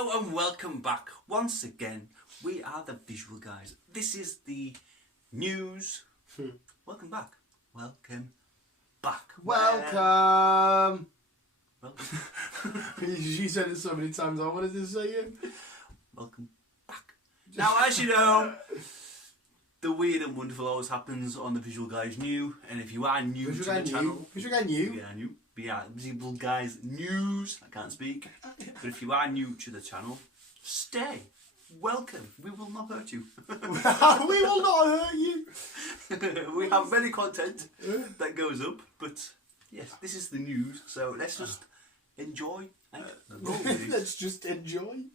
Hello and welcome back once again. We are the Visual Guys. This is the news. Welcome back. Welcome back. Welcome. Welcome. You said it so many times. I wanted to say it. Welcome back. Now, as you know, the weird and wonderful always happens on the Visual Guys new. And if you are new to the channel, Visual Guy new. We are new. We are Visual Guys news. I can't speak. But if you are new to the channel, stay. Welcome. We will not hurt you. We will not hurt you. We have many content that goes up, but yes, this is the news. So let's just enjoy and roll with it. Let's just enjoy.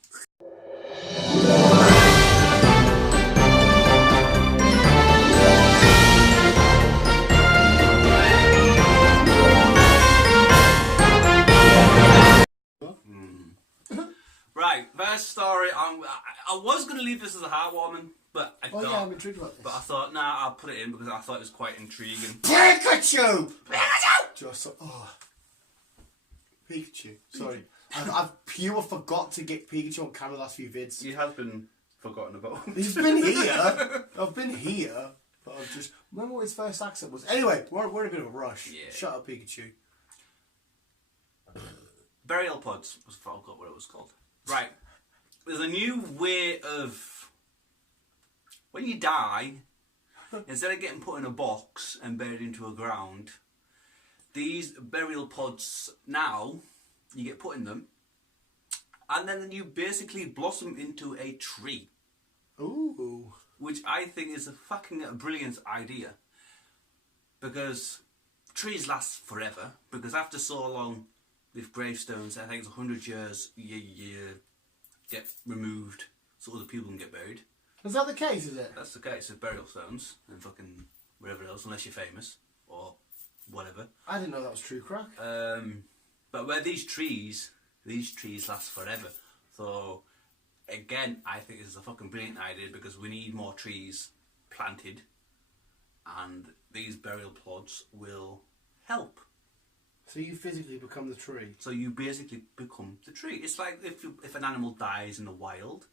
Right, first story. I was going to leave this as a heartwarming, but I thought, I'm intrigued about this. But I thought, nah, I'll put it in because I thought it was quite intriguing. Pikachu! Just Pikachu. Sorry, I've pure forgot to get Pikachu on camera the last few vids. He has been forgotten about. He's been here. I've been here, but I've just remember what his first accent was. Anyway, we're in a bit of a rush. Yeah. Shut up, Pikachu. Burial pods. I forgot what it was called. Right, there's a new way of, when you die, instead of getting put in a box and buried into a ground, these burial pods now, you get put in them, and then you basically blossom into a tree. Ooh. Which I think is a fucking brilliant idea. Because trees last forever, because after so long, with gravestones, I think it's 100 years, you get removed so other people can get buried. Is that the case, is it? That's the case with burial stones and fucking wherever else, unless you're famous or whatever. I didn't know that was true crack. But where these trees last forever. So, again, I think this is a fucking brilliant idea because we need more trees planted and these burial plots will help. So you physically become the tree. So you basically become the tree. It's like if an animal dies in the wild,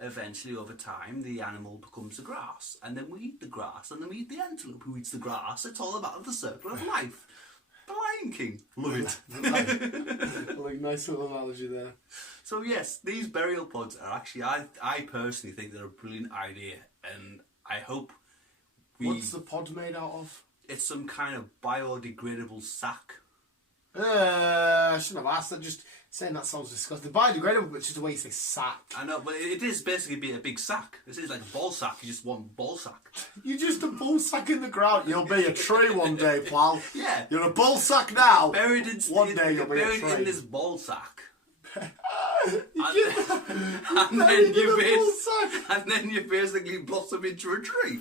eventually over time the animal becomes the grass, and then we eat the grass, and then we eat the antelope who eats the grass. It's all about the circle of life. The Lion King, love it. Like nice little analogy there. So yes, these burial pods are actually, I personally think they're a brilliant idea, and I hope What's the pod made out of? It's some kind of biodegradable sack. I shouldn't have asked that. Just saying that sounds disgusting. Biodegradable, but just the way you say sack. I know, but it is basically a big sack. This is like a ball sack. You just want ball sack. You're just a ball sack in the ground. You'll be a tree one day, pal. Yeah. You're a ball sack now. Buried in one day you'll be a tree. Buried in this ball sack. and then you basically blossom into a tree.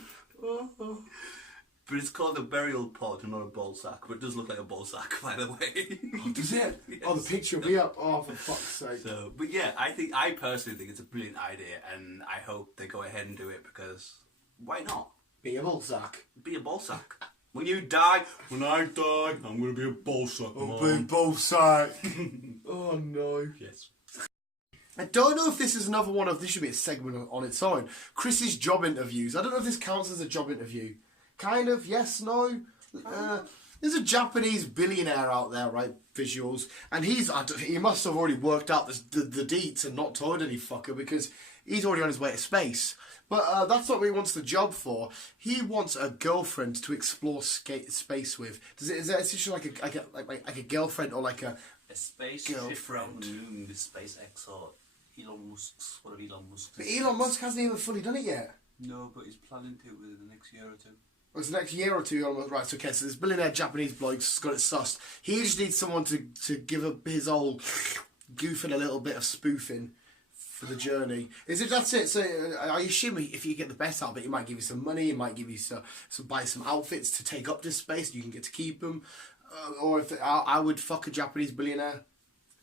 But it's called a burial pod and not a ball sack. But it does look like a ball sack, by the way. Oh, does it? Yes. Oh, the picture will be up. Oh, for fuck's sake. So, but yeah, I personally think it's a brilliant idea, and I hope they go ahead and do it because why not? Be a ball sack. Be a ball sack. When you die, when I die, I'm going to be a ball sack. I'll be a ball sack. Oh no. Yes. I don't know if this is another one of, this should be a segment on its own. Chris's job interviews. I don't know if this counts as a job interview. Kind of, yes, no. There's a Japanese billionaire out there, right? Visuals, and he must have already worked out the deets and not told any fucker because he's already on his way to space. But that's not what he wants the job for. He wants a girlfriend to explore space with. Is that essentially like a girlfriend or like a space girlfriend? Moon with SpaceX or Elon Musk's, whatever Elon Musk. But Elon Musk hasn't even fully done it yet. No, but he's planning to within the next year or two. It's the next year or two, almost. Right, okay, so this billionaire Japanese bloke's got it sussed. He just needs someone to give up his old goofing a little bit of spoofing for the journey. That's it? So I assume if you get the best out of it, he might give you some money, he might give you buy some outfits to take up this space, you can get to keep them. Or if I would fuck a Japanese billionaire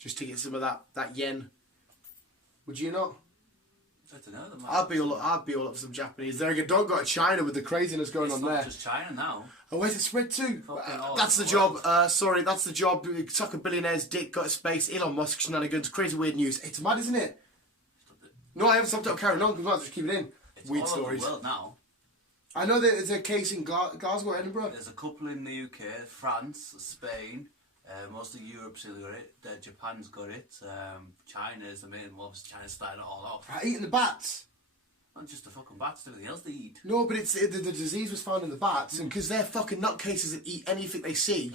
just to get some of that yen. Would you not? I don't know. I'd be all up for some Japanese. There again, don't go to China with the craziness going on there. It's not just China now. Oh, where's it spread to? That's the job. Sorry, that's the job. Suck a billionaire's dick, got to space. Elon Musk shenanigans, crazy weird news. It's mad, isn't it? No, I haven't stopped it carrying on because I might just keep it in. It's Weird all stories. over the world now. I know that there's a case in Glasgow, Edinburgh. There's a couple in the UK, France, Spain. Most of Europe's still got it. Japan's got it. China's the main one. China's starting it all off. Eating the bats. Not just the fucking bats, everything else they eat. No, but the disease was found in the bats, and because they're fucking nutcases that eat anything they see,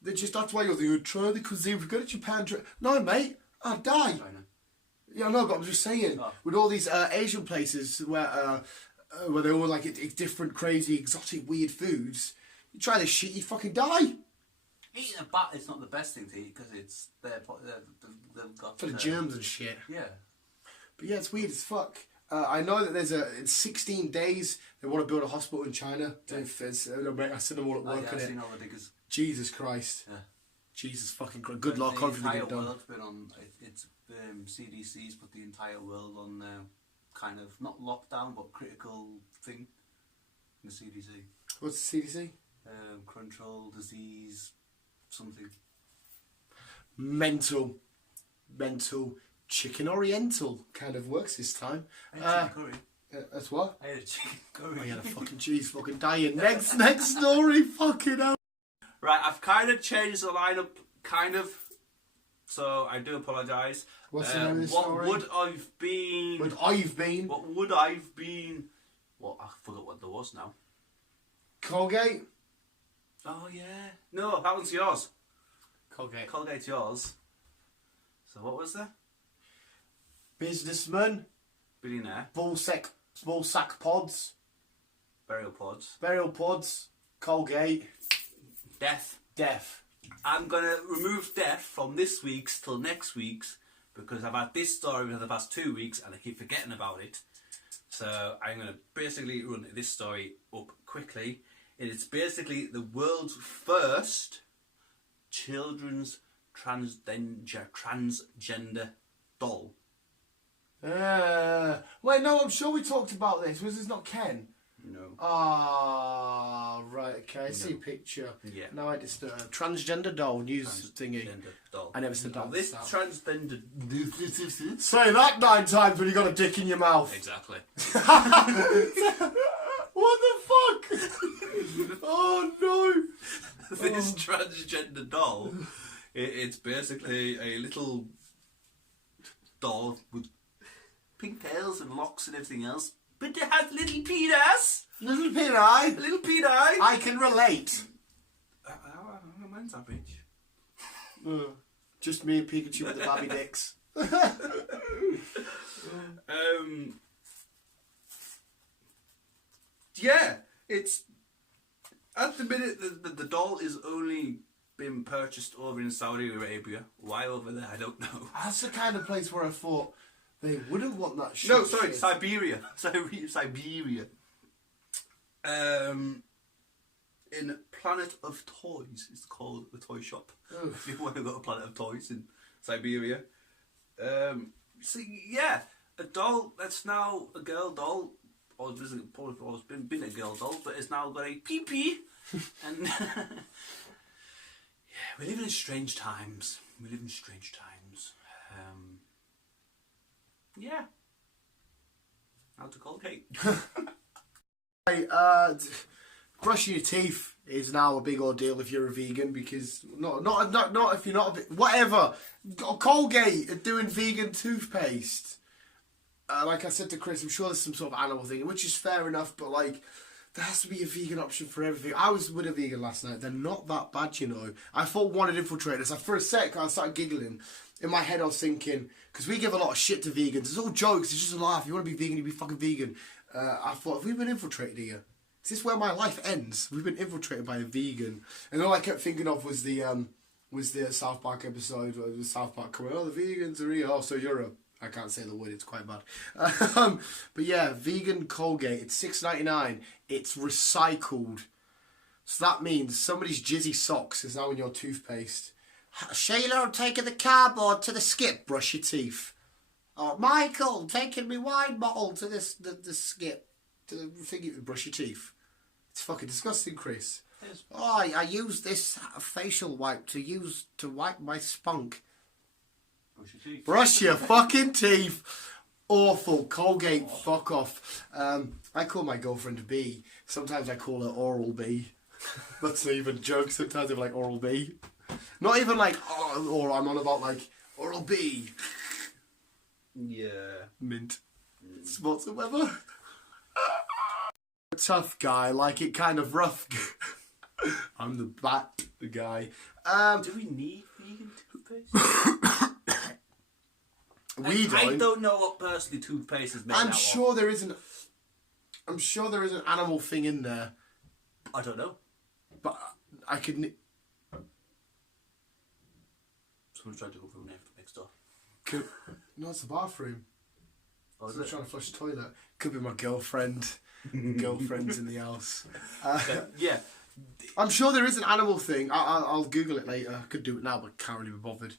that's why you're try the cuisine. We've got to Japan. No, mate, I'd die. China. Yeah, I know, but I'm just saying, with all these Asian places where they all like it's different, crazy, exotic, weird foods, you try this shit, you fucking die. Eating a bat is not the best thing to eat because it's they've got For the germs and shit. Yeah. But yeah, it's weird as fuck. I know that there's in 16 days they want to build a hospital in China. Yeah. I seen them all at work. I've seen all the diggers. Jesus Christ. Yeah. Jesus fucking Christ. Good luck. Confident the to get entire it done. world's been on. It's CDC's put the entire world on kind of not lockdown but critical thing. In the CDC. What's the CDC? Control disease something. Mental. Chicken Oriental kind of works this time. I had chicken curry. That's what? I had a chicken curry. I had a fucking cheese fucking dying. Next story, fucking hell. Right, I've kind of changed the lineup, kind of. So I do apologise. What's the name of the story? What would I've been? What would I've been? What I forgot what there was now. Colgate. Oh yeah. No, that one's yours. Colgate's yours. So what was there? Businessman. Billionaire. Ballsack pods. Burial pods. Colgate. Death. I'm going to remove death from this week's till next week's because I've had this story for the past 2 weeks and I keep forgetting about it. So I'm going to basically run this story up quickly. It's basically the world's first children's transgender doll. Wait, no, I'm sure we talked about this. Was this not Ken? No. Ah, right, okay. I see a picture. Yeah. Now I just transgender doll news thingy. Transgender doll. I never said that. This transgender. Say that 9 times when you got a dick in your mouth. Exactly. What the fuck? Oh no! This transgender doll. It's basically a little doll with pigtails and locks and everything else. But it has little penis. Little peni. Little peni. I can relate. Mine's average. Just me and Pikachu with the Barbie dicks. Yeah, it's at the minute the doll is only been purchased over in Saudi Arabia. Why over there? I don't know. That's the kind of place where I thought they wouldn't want that shit. No, sorry, Siberia. Siberia. In Planet of Toys, it's called the toy shop. If you want to go to Planet of Toys in Siberia. So yeah, a doll that's now a girl doll, or probably always been a girl doll, but it's now got a pee-pee. And yeah, we live in strange times. Yeah. How to Colgate. Hey, brushing your teeth is now a big ordeal if you're a vegan because not if you're not whatever. Colgate are doing vegan toothpaste. Like I said to Chris, I'm sure there's some sort of animal thing, which is fair enough, but like there has to be a vegan option for everything. I was with a vegan last night. They're not that bad, you know. I thought one had infiltrated us. For a sec, I started giggling. In my head, I was thinking, because we give a lot of shit to vegans. It's all jokes. It's just a laugh. You want to be vegan, you be fucking vegan. I thought, have we been infiltrated here? Is this where my life ends? We've been infiltrated by a vegan. And all I kept thinking of was the South Park episode, where the South Park coming, oh, the vegans are here. Oh, so you're a... I can't say the word, it's quite bad. But yeah, vegan Colgate, it's $6.99. It's recycled. So that means somebody's jizzy socks is now in your toothpaste. Sheila, I'm taking the cardboard to the skip, brush your teeth. Oh, Michael, taking me wine bottle to the skip, to the thingy to brush your teeth. It's fucking disgusting, Chris. Oh, I use this facial wipe to wipe my spunk. Brush your teeth. Brush your fucking teeth. awful. Colgate, fuck off. I call my girlfriend B. Sometimes I call her Oral B. That's not even a joke. Sometimes I'm like Oral B. Not even like, oh, or I'm on about like Oral B. Yeah. Mint. Sports and weather. Tough guy, like it kind of rough. I'm the guy. Do we need vegan toothpaste? I don't know what personally toothpaste is made out of. I'm sure there is an animal thing in there. I don't know. But I could... Someone's trying to go through next door. No, it's the bathroom. Oh, is Someone's trying to flush the toilet. Could be my girlfriend. Girlfriend's in the house. Yeah. I'm sure there is an animal thing. I'll Google it later. I could do it now, but can't really be bothered.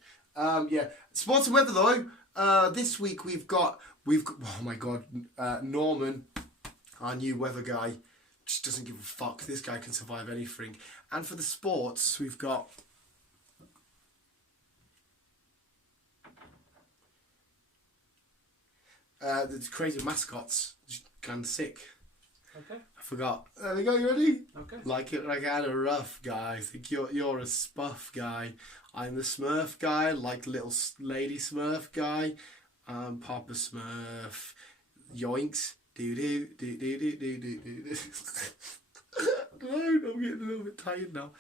Yeah. Sports and weather, though. This week we've got... Oh, my God. Norman, our new weather guy, just doesn't give a fuck. This guy can survive anything. And for the sports, we've got... the crazy mascots. Just gone sick. Okay. I forgot. There we go, you ready? Okay. Like it like I'm a rough guy. I think you're a Spuff guy. I'm the Smurf guy, like little lady Smurf guy. Papa Smurf. Yoinks. Do do do do do do do do. No, I'm getting a little bit tired now.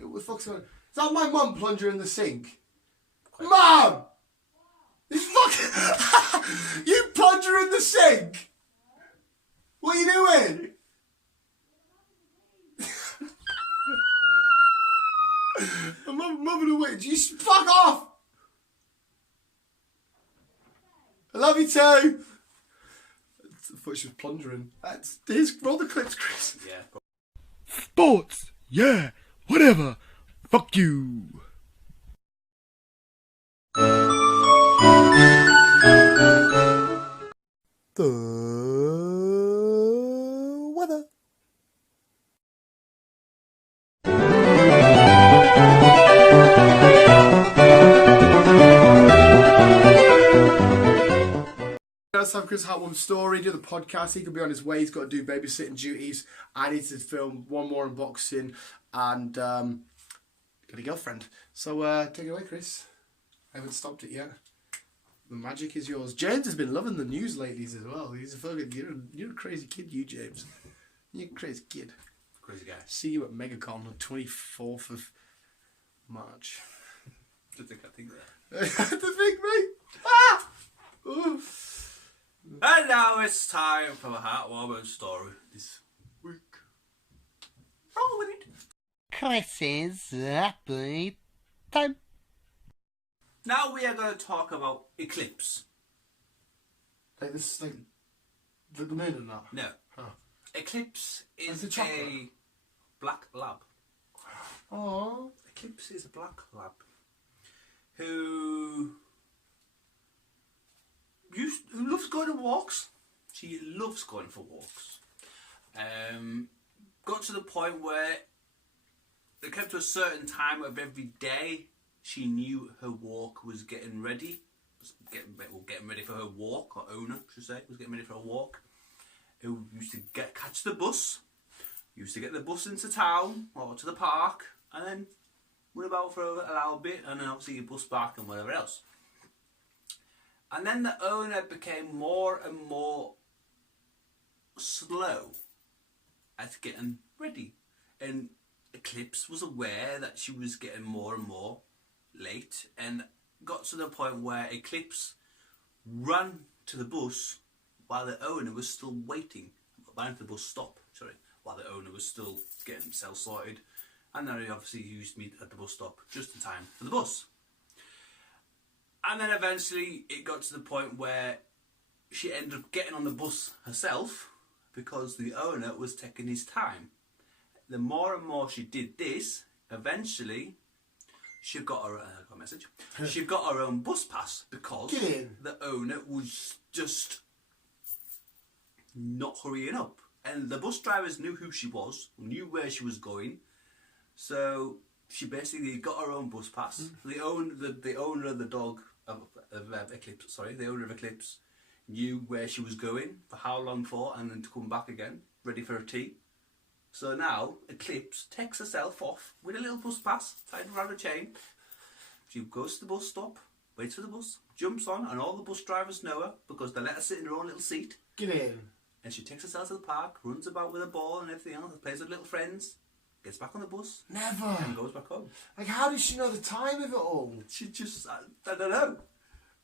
What the fuck's going on? Is that my mum plunger in the sink? Mum! This fucking... You plunger in the sink! What are you doing? I'm moving away. You fuck off! I love you too. I thought she was plungering. Roll the clips, Chris. Yeah. Sports, yeah, whatever. Fuck you. The weather. Let's have Chris Hartwell's story, do the podcast. He could be on his way. He's got to do babysitting duties. I need to film one more unboxing and got a girlfriend. So take it away, Chris. I haven't stopped it yet. The magic is yours. James has been loving the news lately as well. He's a fucking, you're a crazy kid, you, James. You're a crazy kid. Crazy guy. See you at MegaCon on 24th of March. Just think I think that. The big mate. Ah! Ooh. And now it's time for a heartwarming story this week. Roll with it. Chris's upbeat time. Now we are going to talk about eclipse. Like this, like the moon and that. No. Oh. Eclipse is It's a chocolate. a black lab. Oh. Eclipse is a black lab who loves going on walks. She loves going for walks. Got to the point where it came to a certain time of every day. She knew her walk was getting ready. Getting ready for her walk, or owner, I should say, was getting ready for her walk. Who used to catch the bus. Used to get the bus into town or to the park, and then went about for a little bit, and then obviously your bus back and whatever else. And then the owner became more and more slow at getting ready, and Eclipse was aware that she was getting more and more late, and got to the point where Eclipse ran to the bus while the owner was still waiting. Ran to the bus stop, sorry, while the owner was still getting himself sorted, and then he obviously used me at the bus stop just in time for the bus. And then eventually it got to the point where she ended up getting on the bus herself because the owner was taking his time. The more and more she did this, eventually she got her got a message. She got her own bus pass because the owner was just not hurrying up, and the bus drivers knew who she was, knew where she was going, so she basically got her own bus pass. The owner of the dog of Eclipse, sorry, the owner of Eclipse, knew where she was going, for how long for, and then to come back again, ready for a tea. So now, Eclipse takes herself off with a little bus pass tied around a chain. She goes to the bus stop, waits for the bus, jumps on, and all the bus drivers know her because they let her sit in her own little seat. Get in. And she takes herself to the park, runs about with a ball and everything else, plays with little friends, gets back on the bus, Never. and goes back home. Like, how does she know the time of it all? She just, I don't know.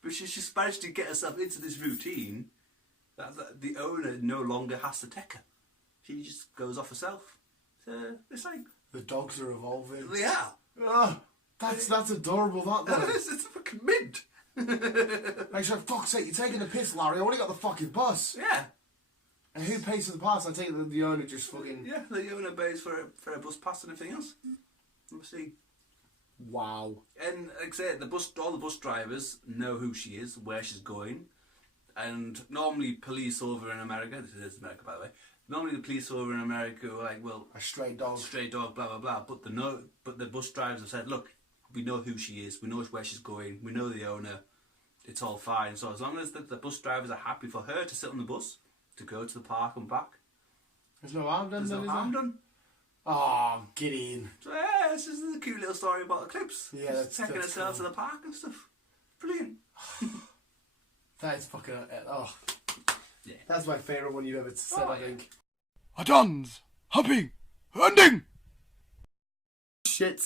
But she's managed to get herself into this routine that the owner no longer has to take her. She just goes off herself. So it's like... The dogs are evolving. Yeah. Oh, that's adorable, that though. It's fucking mint. Like, for fuck's sake, you're taking the piss, Larry. I only got the fucking bus. Yeah. And who pays for the pass? I take it that the owner just fucking... Yeah, the owner pays for a bus pass and everything else. Let's see. Wow. And like I said, all the bus drivers know who she is, where she's going. And normally police over in America, this is America by the way, normally the police over in America are like, well... A stray dog. Stray dog, blah, blah, blah. But the bus drivers have said, look, we know who she is, we know where she's going, we know the owner, it's all fine. So as long as the bus drivers are happy for her to sit on the bus, to go to the park and back. There's no harm done, There's no harm done. Oh, get in. So yeah, this is a cute little story about Eclipse. Yeah, that's taking herself cool. to the park and stuff. Brilliant. That is fucking... Oh. Yeah. That's my favourite one you've ever said, I think. A dance, hopping, ending. Shit.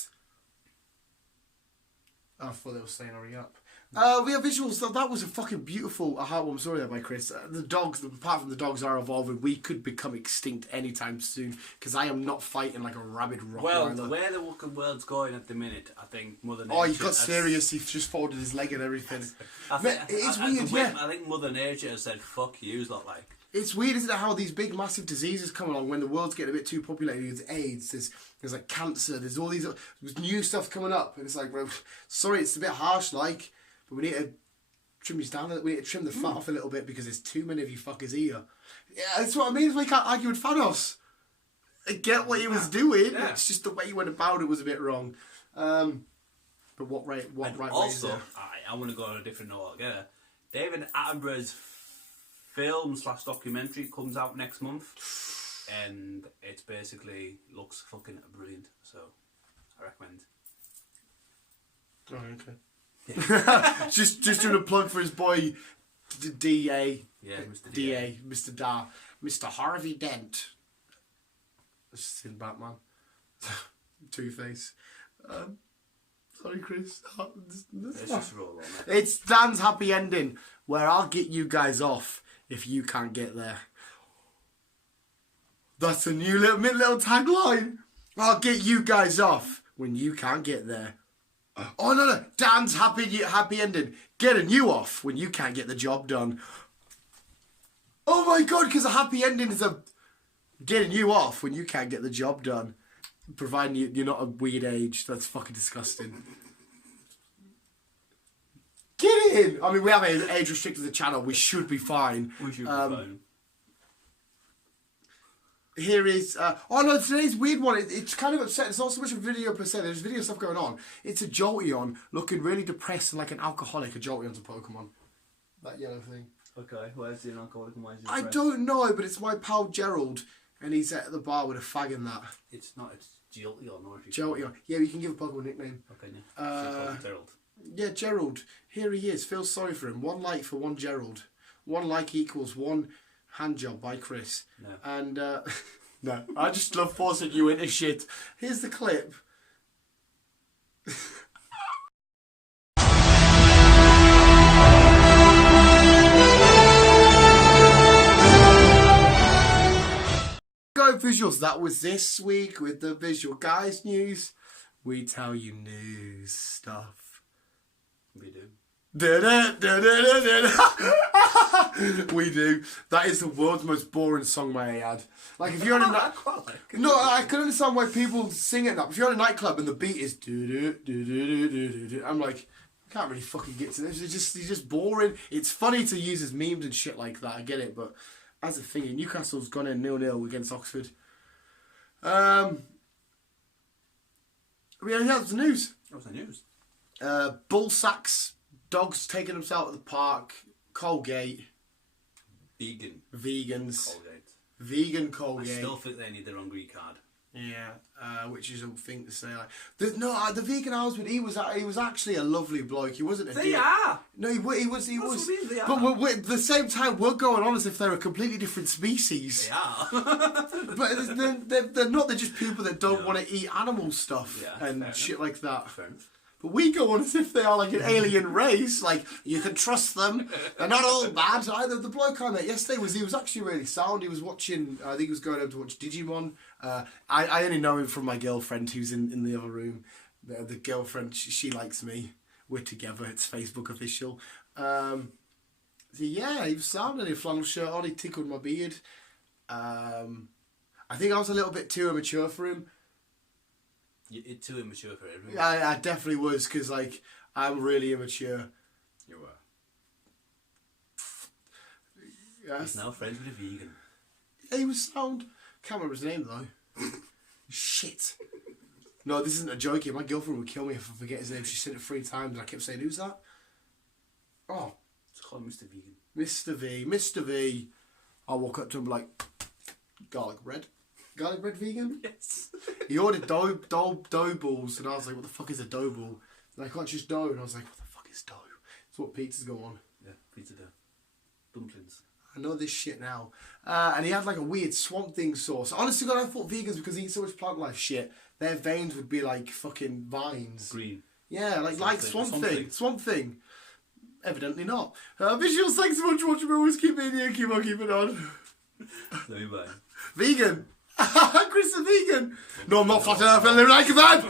I thought they were saying hurry up. We have visuals. So that was a fucking beautiful heartwarming story there by Chris. The dogs, apart from the dogs are evolving, we could become extinct anytime soon because I am not fighting like a rabid Rottweiler. Well, the way the fucking world's going at the minute, I think Mother Nature... Oh, he got serious. He just folded his leg and everything. It's weird, I think Mother Nature has said, fuck you, lot like... It's weird, isn't it, how these big, massive diseases come along when the world's getting a bit too populated. There's AIDS, there's like cancer, there's all these new stuff coming up. And it's like, well, sorry, it's a bit harsh, like, but we need to trim this down. We need to trim the fat off a little bit because there's too many of you fuckers here. Yeah, that's what I mean. It's like, I can't argue with Thanos. I get what he was doing. Yeah. It's just the way he went about it was a bit wrong. But what right also, way is I want to go on a different note altogether. David Attenborough's film/documentary comes out next month, and it basically looks fucking brilliant. So I recommend. Oh, okay. just doing a plug for his boy DA. Yeah, Mr. DA, Mr. Harvey Dent. That's just in Batman. Toothpaste. Sorry, Chris. It's just roll on it. It's Dan's happy ending, where I'll get you guys off if you can't get there. That's a new little tagline. I'll get you guys off when you can't get there. Oh no, Dan's happy ending, getting you off when you can't get the job done. Oh my god, because a happy ending is a getting you off when you can't get the job done. Providing you're not a weird age. That's fucking disgusting. Get in! I mean, we have an age restricted the channel. We should be fine. We should be fine. Here is... oh no, today's weird one. It's kind of upset. It's not so much a video per se. There's video stuff going on. It's a Jolteon looking really depressed and like an alcoholic. A Jolteon's a Pokemon. That yellow thing. Okay, where's the alcoholic and why is he I depressed? don't know, but it's my pal Gerald. And he's at the bar with a fag in that. It's not. It's Jolteon. Jolteon. Yeah, we can give a Pokemon nickname. Okay, yeah. Gerald. Yeah, Gerald. Here he is. Feel sorry for him. 1 like for 1 Gerald. 1 like equals 1 hand job by Chris. No. And, no. I just love forcing you into shit. Here's the clip. Go visuals. That was this week with the Visual Guyz news. We tell you news stuff. We do. We do. That is the world's most boring song may I add. Like if you're in a no, I can understand why people sing it now. If you're in a nightclub and the beat is I'm like, I can't really fucking get to this. It's just boring. It's funny to use as memes and shit like that. I get it, but as a thing, Newcastle's gone in 0-0 against Oxford. Yeah, that was the news. That was the news. Bull sacks, dogs taking themselves out of the park, Colgate. Vegans. Colgate. Vegan Colgate. I still think they need their own Greek card. Yeah, which is a thing to say. Like, the vegan I was with, he was actually a lovely bloke. He wasn't a They dick. are. No, he was. What do you mean they are? But at the same time, we're going on as if they're a completely different species. They are. But they're not. They're just people that don't want to eat animal stuff and shit like that. Fair enough. But we go on as if they are like an alien race. Like, you can trust them. They're not all bad. Either the bloke I met yesterday he was actually really sound. He was watching, I think he was going out to watch Digimon. I only know him from my girlfriend who's in the other room. The girlfriend, she likes me. We're together. It's Facebook official. So yeah, he was sound. And he had a flannel shirt on. He tickled my beard. I think I was a little bit too immature for him. You're too immature for everyone. I definitely was, because like I'm really immature. You were. Yes. He's now friends with a vegan. Yeah, he was sound. Can't remember his name though. Shit. No, this isn't a joke here. My girlfriend would kill me if I forget his name. She said it 3 times and I kept saying, who's that? Oh. Let's call him Mr. Vegan. Mr. V. Mr. V. I walk up to him like, garlic bread? Garlic bread vegan? Yes. He ordered dough balls, and I was like, what the fuck is a dough ball? And I can't just dough, and I was like, what the fuck is dough? It's what pizzas go on. Yeah, pizza dough. Dumplings. I know this shit now. And he had like a weird Swamp Thing sauce. Honestly, God, I thought vegans, because they eat so much plant life shit, their veins would be like fucking vines. Green. Yeah, like Swamp Thing. Swamp Thing. Evidently not. Visuals, thanks so much for watching. Always keep it here. Keep on keeping on. Love you, bye. Vegan. Chris is vegan. No, I'm not flat enough. I live like a man.